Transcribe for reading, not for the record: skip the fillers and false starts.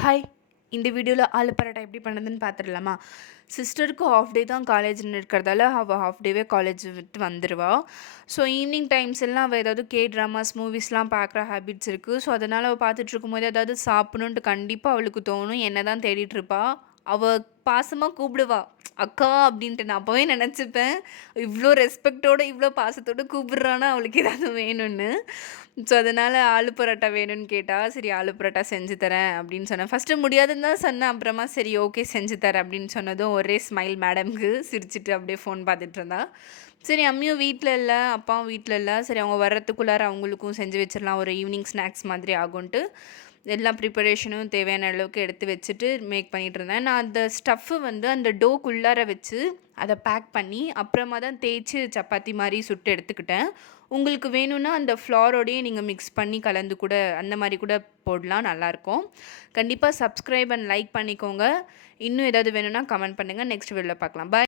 Hi! இந்த வீடியோல ஆலு பரோட்டா எப்படி பண்ணுறதுன்னு பார்த்துடலாமா? சிஸ்டருக்கு ஹாஃப் டே தான் காலேஜ்ன்னு இருக்கிறதால, அவ ஹாஃப் டேவே காலேஜ் விட்டு வந்துருவா. ஸோ ஈவினிங் டைம்ஸ் எல்லாம் அவ ஏதாவது ட்ராமாஸ், மூவிஸ்லாம் பார்க்குற ஹேபிட்ஸ் இருக்கு. ஸோ அதனால அவ பார்த்துட்ருக்கும்போது ஏதாவது சாப்பிடணுன்ட்டு கண்டிப்பா அவளுக்கு தோணும். என்ன தான் தேடிட்டுருப்பா. அவ பாசமா கூப்பிடுவா. அக்கா அப்படின்ட்டு. நான் அப்பவே நெனச்சுப்பேன், இவ்ளோ ரெஸ்பெக்ட்டோட, இவ்ளோ பாசத்தோட கூப்பிடுறான்னா அவளுக்கு ஏதாவது வேணும்னு. ஸோ அதனால ஆலு பரோட்டா வேணும்னு கேட்டா, சரி ஆலு பரோட்டா செஞ்சு தரேன் அப்படின்னு சொன்னேன். ஃபர்ஸ்ட்டு முடியாதுன்னு தான் சொன்னேன். அப்புறமா சரி ஓகே செஞ்சு தரேன் அப்படின்னு சொன்னதும் ஒரே ஸ்மைல் மேடம்க்கு. சிரிச்சுட்டு அப்படியே ஃபோன் பார்த்துட்டு இருந்தா. சரி அம்மியும் வீட்ல இல்ல, அப்பாவும் வீட்ல இல்ல. சரி அவங்க வர்றதுக்குள்ளார அவங்களுக்கும் செஞ்சு வச்சிரலாம். ஒரு ஈவினிங் ஸ்நாக்ஸ் மாதிரி ஆகுன்ட்டு, எல்லா ப்ரிப்பரேஷனும் தேவையான அளவுக்கு எடுத்து வச்சுட்டு மேக் பண்ணிட்டுருந்தேன். நான் அந்த ஸ்டஃப்பு வந்து அந்த டோக்குள்ளார வச்சு, அத பேக் பண்ணி, அப்புறமா தான் தேய்ச்சு சப்பாத்தி மாரி சுட்டு எடுத்துக்கிட்டேன். உங்களுக்கு வேணும்னா அந்த ஃப்ளாரோடயே நீங்க மிக்ஸ் பண்ணி கலந்து கூட அந்த மாரி கூட போடலாம். நல்லாயிருக்கும். கண்டிப்பா சப்ஸ்கிரைப் அண்ட் லைக் பண்ணிக்கோங்க. இன்னும் ஏதாவது வேணும்னா கமெண்ட் பண்ணுங்க. நெக்ஸ்ட் வீடியோல பார்க்கலாம். பாய்.